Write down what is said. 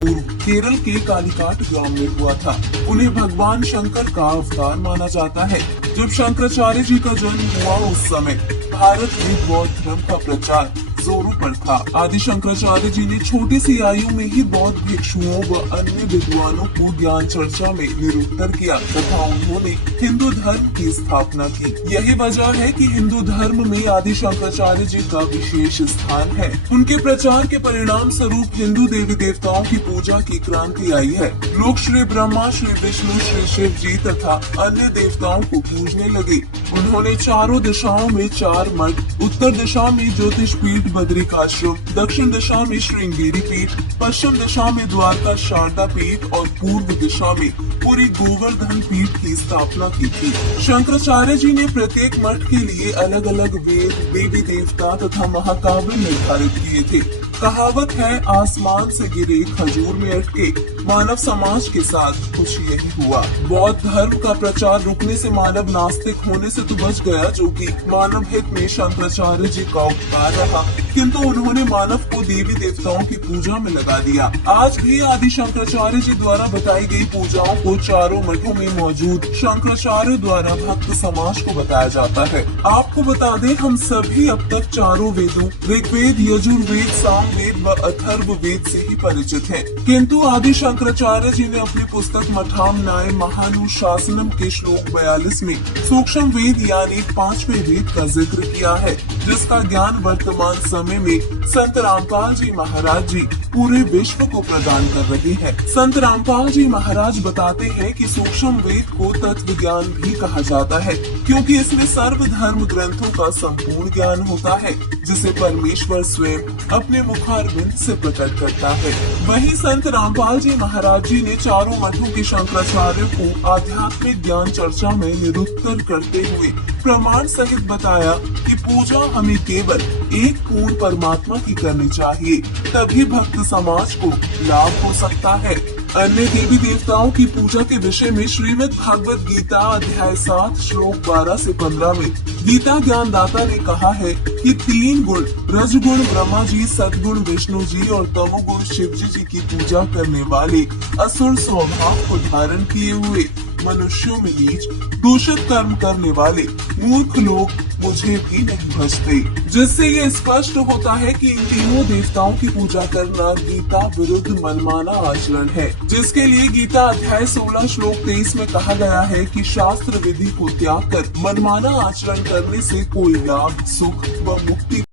पूर्व केरल के कालीकाट गांव में हुआ था। उन्हें भगवान शंकर का अवतार माना जाता है। जब शंकराचार्य जी का जन्म हुआ उस समय भारत में बौद्ध धर्म का प्रचार जोरों पर था। आदि शंकराचार्य जी ने छोटी सी आयु में ही बौद्ध भिक्षुओं व अन्य विद्वानों को ज्ञान चर्चा में निरुत्तर किया तथा उन्होंने हिंदू धर्म की स्थापना की। यही वजह है कि हिंदू धर्म में आदि शंकराचार्य जी का विशेष स्थान है। उनके प्रचार के परिणाम स्वरूप हिंदू देवी देवताओं की पूजा की क्रांति आई है। लोग श्री ब्रह्मा, श्री विष्णु, श्री शिव जी तथा अन्य देवताओं को पूजने लगे। उन्होंने चारों दिशाओं में 4 मठ, उत्तर दिशा में ज्योतिष पीठ बद्रिकाश्रम, दक्षिण दिशा में श्रृंगेरी पीठ, पश्चिम दिशा में द्वारका शारदा पीठ और पूर्व दिशा में पूरी गोवर्धन पीठ की स्थापना की थी। शंकराचार्य जी ने प्रत्येक मठ के लिए अलग अलग वेद, देवी देवता तथा महाकाव्य निर्धारित किए थे। कहावत है, आसमान से गिरे खजूर में अटके। मानव समाज के साथ कुछ यही हुआ। बौद्ध धर्म का प्रचार रुकने से मानव नास्तिक होने से तो बच गया, जो कि मानव हित में शंकराचार्य जी का उपकार रहा, किंतु उन्होंने मानव को देवी देवताओं की पूजा में लगा दिया। आज भी आदि शंकराचार्य जी द्वारा बताई गई पूजाओं को चारों मठों में मौजूद शंकराचार्य द्वारा भक्त समाज को बताया जाता है। आपको बता दें, हम सभी अब तक चारों वेदों ऋग्वेद, यजुर्वेद, सामवेद व अथर्व वेद से ही परिचित हैं। किंतु आदि शंकराचार्य जी ने अपनी पुस्तक मठामनाय महानुशासनम के श्लोक 42 में सूक्ष्म वेद यानी 5वें वेद का जिक्र किया है, जिसका ज्ञान वर्तमान समय में संत रामपाल जी महाराज जी पूरे विश्व को प्रदान कर रहे हैं। संत रामपाल जी महाराज बताते हैं कि सूक्ष्म वेद को तत्व ज्ञान भी कहा जाता है, क्योंकि इसमें सर्व धर्म ग्रंथों का संपूर्ण ज्ञान होता है, जिसे परमेश्वर स्वयं अपने मुखारविंद से प्रकट करता है। वहीं संत रामपाल जी महाराज जी ने चारों मठों के शंकराचार्य को आध्यात्मिक ज्ञान चर्चा में निरुत्तर करते हुए प्रमाण सहित बताया कि पूजा हमें केवल एक पूर्ण परमात्मा की करनी चाहिए, तभी भक्त समाज को लाभ हो सकता है। अन्य देवी देवताओं की पूजा के विषय में श्रीमद् भागवत गीता अध्याय 7 श्लोक 12 से 15 में गीता ज्ञानदाता ने कहा है कि 3 गुण रजगुण ब्रह्मा जी, सदगुण विष्णु जी और तमोगुण शिव जी की पूजा करने वाले असुर स्वभाव को धारण किए हुए मनुष्यों में नीच दूषित कर्म करने वाले मूर्ख लोग मुझे भी नहीं भजते। जिससे ये स्पष्ट होता है कि इन तीनों देवताओं की पूजा करना गीता विरुद्ध मनमाना आचरण है, जिसके लिए गीता अध्याय 16 श्लोक 23 में कहा गया है कि शास्त्र विधि को त्याग कर मनमाना आचरण करने से कोई लाभ, सुख व मुक्ति